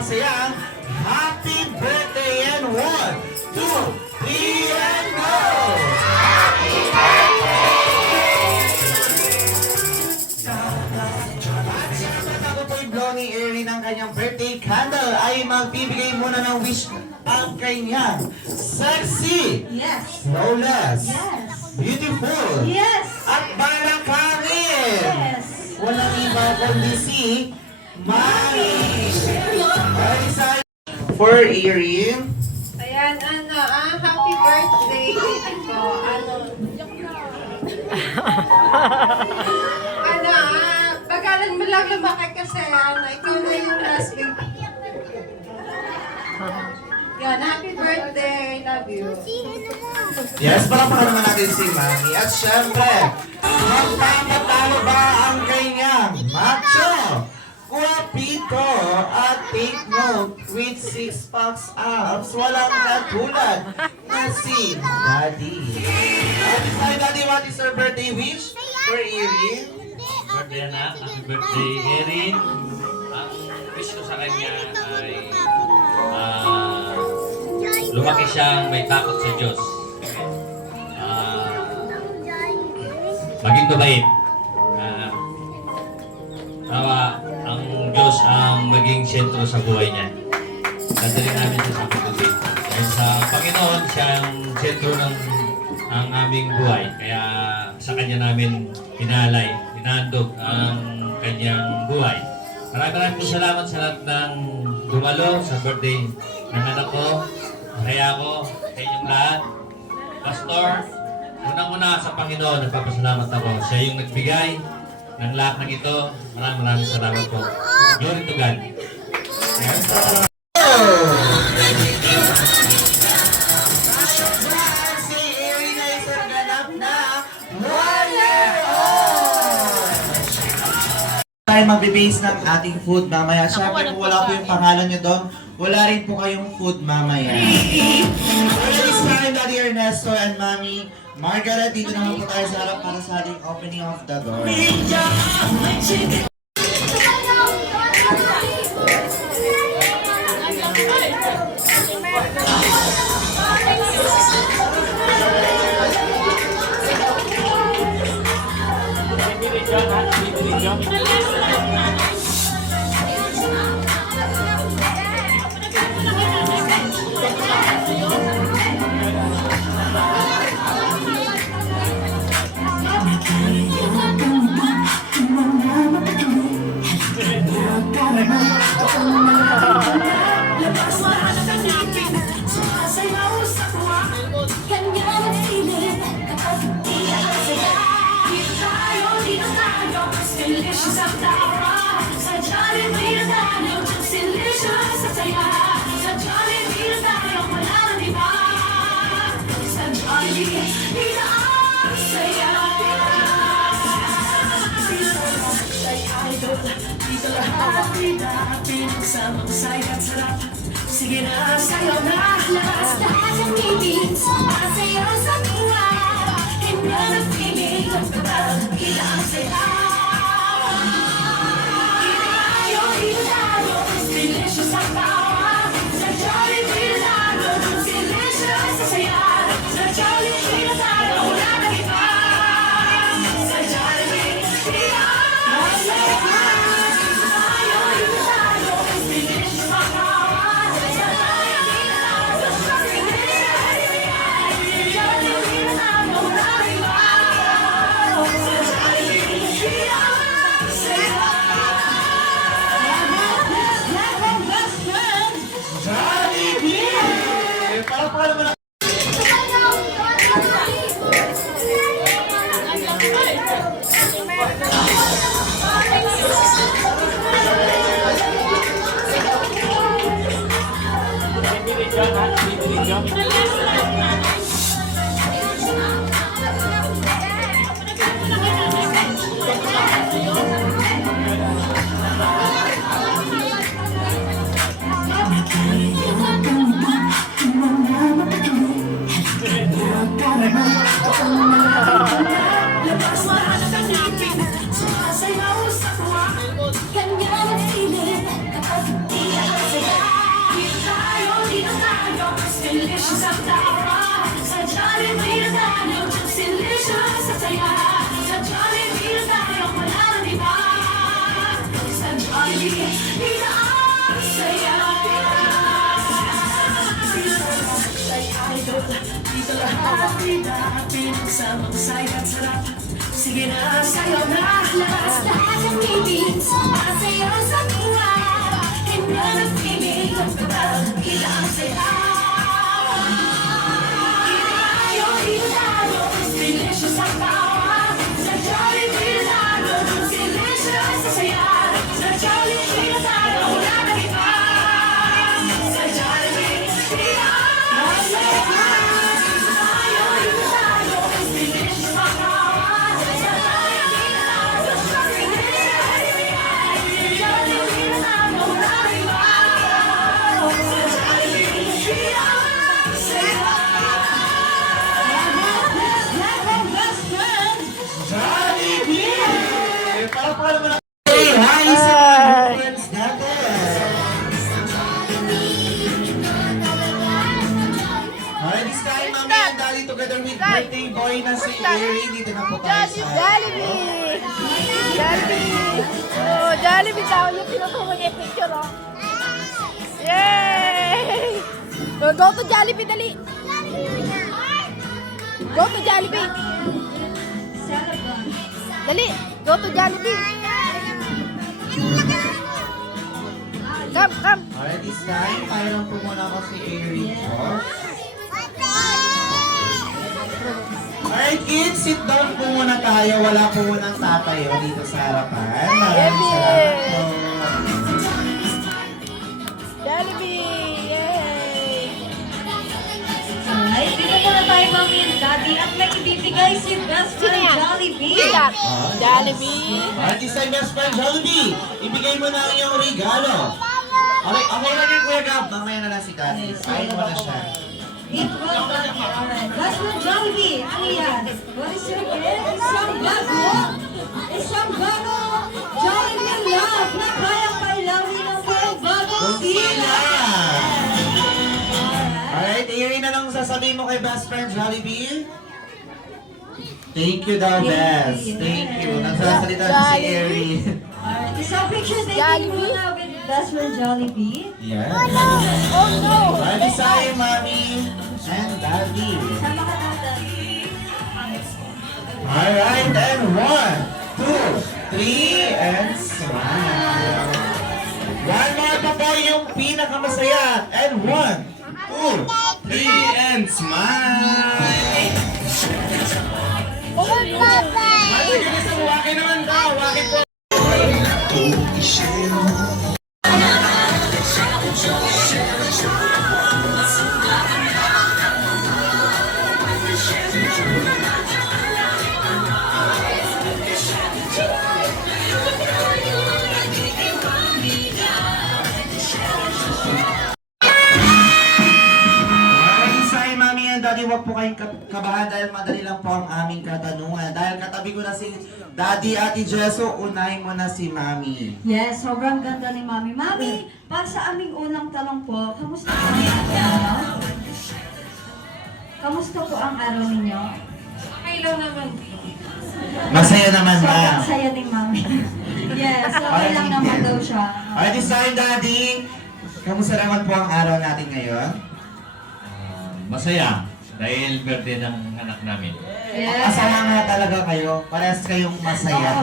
masayang happy birthday and 1, 2, 3, and go! At syempre bago po i-blow ni Erin ang kanyang birthday candle ay magbibigay muna ng wish ang kanyang sexy, Yes. flawless, Yes. beautiful, Yes. at balakarin. Yes. Walang iba kundi si Mami. For Erin. Ayan, happy birthday ko. Bagalan mo lang lumaki kasi, ikaw na yung last baby. Yan, happy birthday. Love you. Yes, palakpakan naman natin si Mami. At syempre, magpapatalo ba ang kanyang macho, guwapito, at take note with 6 packs abs, walang katulad na si Daddy. Hi Daddy, what is your birthday wish for Erin? Birthday anak, happy birthday Erin. Ang wish ko sa kanya ay lumaki siyang may takot sa Diyos. Maging mabait. Nawa ang Diyos ang maging sentro sa buhay niya. Dadalhin namin siya sa pagdating. Dahil sa Panginoon, siyang sentro ng aming buhay. Kaya sa Kanya namin inaandog ang Kanyang buhay. Maraming po salamat sa lahat ng dumalo sa birthday ng anak ko, kaya ko, sa inyong lahat. Pastor, unang-una sa Panginoon, nagpapasalamat ako. Siya yung nagbigay ng lahat ng ito. Maraming salamat po. Glory to God. Si Erin ay sarganap na 1 year old! Tayo magbe-base ng ating food mamaya. Siyempre kung wala po yung pangalan nyo doon, wala rin po kayong food mamaya. Ladies and Daddy Ernesto and Mami Margaret, dito naman po tayo sa harap para sa ating opening of the door. Sige na, sa'yo na lakas lahat ng ibig sa'yo sa buhay. Hindi na nag-feeling kapag kita ang saya. Hindi tayo, delicious ang tawa. Sa Jollibee tayo, delicious sa saya. Sa Jollibee tayo, wala na iba. Sa Jollibee, hindi ang saya. Tila pinagsamang saya't sarap. Sige na, sayo na, lakas lahat ng ibig. Sumasayaw sa tuwa. Himla ng piling, tila ang saya. Tayo, tayo, delicious ang tawa. Sa Jollibee tayo, delicious sa saya. Sa Jollibee tayo, wala na iba. Sa Jollibee, tila ang saya. Tayo, delicious ang tawa. Sa Jollibee tayo, Jollibee tayo, wala na iba. Sa Jollibee, tila ang saya. Jollibee! Para po naman ang hey, hi sa mga friends natin. Alright, this time, Mami and Daddy together with birthday boy na si Larry. Dito na po tayo sa... Jollibee! Jollibee! Oh, Jollibee daw yung pinutulong yung picture, oh. Yay! Oh, go to Jollibee, dali! Go to Jollibee! Dali! Go to Jollibee! Come, come! Alright, this time, tayo lang po muna ako si Larry po. Alright kids, sit down po muna tayo. Wala po munang tatayo dito sa harapan. Maraming salamat po. Jollibee! Yay! Ay, dito muna tayo, Mami and Daddy, at may ibibigay si Best Sino Friend yan? Jollibee. Sino yan? Jollibee! Alright, this time, best friend Jollibee. Ibigay mo na ang iyong regalo. Okay, okay lang yung Kuya Gab. Mamaya na lang si Kathy. Ayaw mo na siya. It was alright. Best Friend Jollibee, ano yan? What is your gift? Isang bago. Isang bago. Jollibee Love na kayang pailawin ng buong bagong sila. Alright, Erin, anong sasabihin mo kay best friend Jollibee? Thank you daw, Best. Thank you. Nagsasalita na si Erin. Alright, isang picture taking Jollibee? muna with Best Friend Jollibee. Yes. Oh no! Alright, isa yung Mami and Daddy. Sama ka natin. Alright, and 1, 2, 3, and smile. One more pa po yung pinakamasaya. And 1, 2, 3, and smile. Mati, ganito, waki naman daw. Waki po. Isay, Mami and Daddy, huwag po kayong kabahan dahil madali lang po ang aming katanungan. Dahil katabi ko na si Daddy, Ate Jesso, unahin mo na si Mami. Yes, sobrang ganda ni Mami. Mami, para sa aming unang tanong po, kamusta po ang araw? Kamusta po ang araw ninyo? Okay lang naman. Masaya naman na. Sobrang saya ni Mami. Yes, okay lang naman daw siya. Alright, this time, Daddy, kamusta naman po ang araw natin ngayon? Masaya dahil birthday ng anak namin. Yes. Masaya nga talaga kayo. Parehas kayong masaya.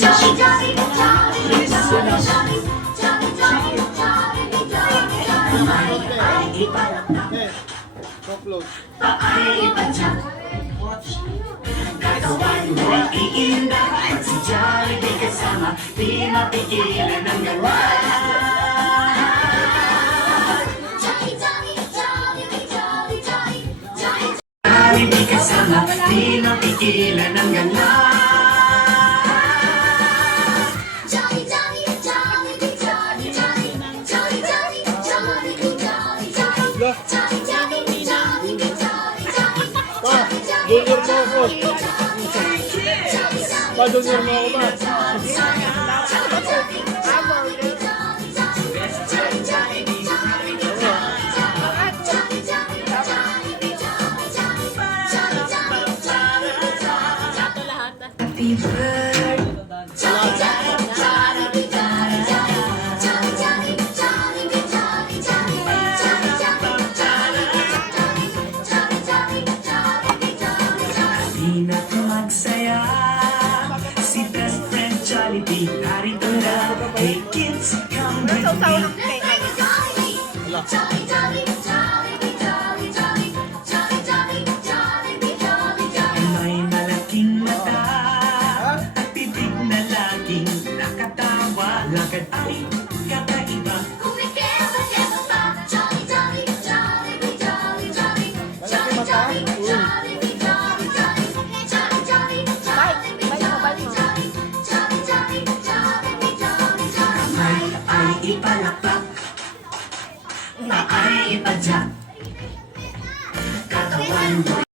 Jolly, jolly, jolly, jolly, jolly, jolly, jolly, jolly, jolly, jolly, paano ba siya? Katawan mo ang iinda at si Jollibee kasama, di mapigilan ang gawa. Jolly, jolly, jolly, jolly, jolly, jolly, Jollibee kasama, di mapigilan ang gawa. Jolly, jolly, jolly, jolly, jolly, jolly, jolly, jolly, jolly, jolly, jolly, jolly, jolly, jolly, junior mo ako. Pa-junior mo ako ba? Happy birthday. Jolly, jolly, jolly, jolly, jolly, jolly, jolly, jolly, jolly, jolly. May malaking mata at bibig na laging nakatawa. Lakad ay kakaiba. Kumikeba-keba pa. Jolly, jolly, jolly, jolly, jolly, jolly, jolly, jolly, jolly, jolly, jolly, jolly, jolly, jolly, jolly, jolly, jolly, jolly, jolly, jolly. Kamay ay ipalakpak, paa ay ipadyak. Katawan mo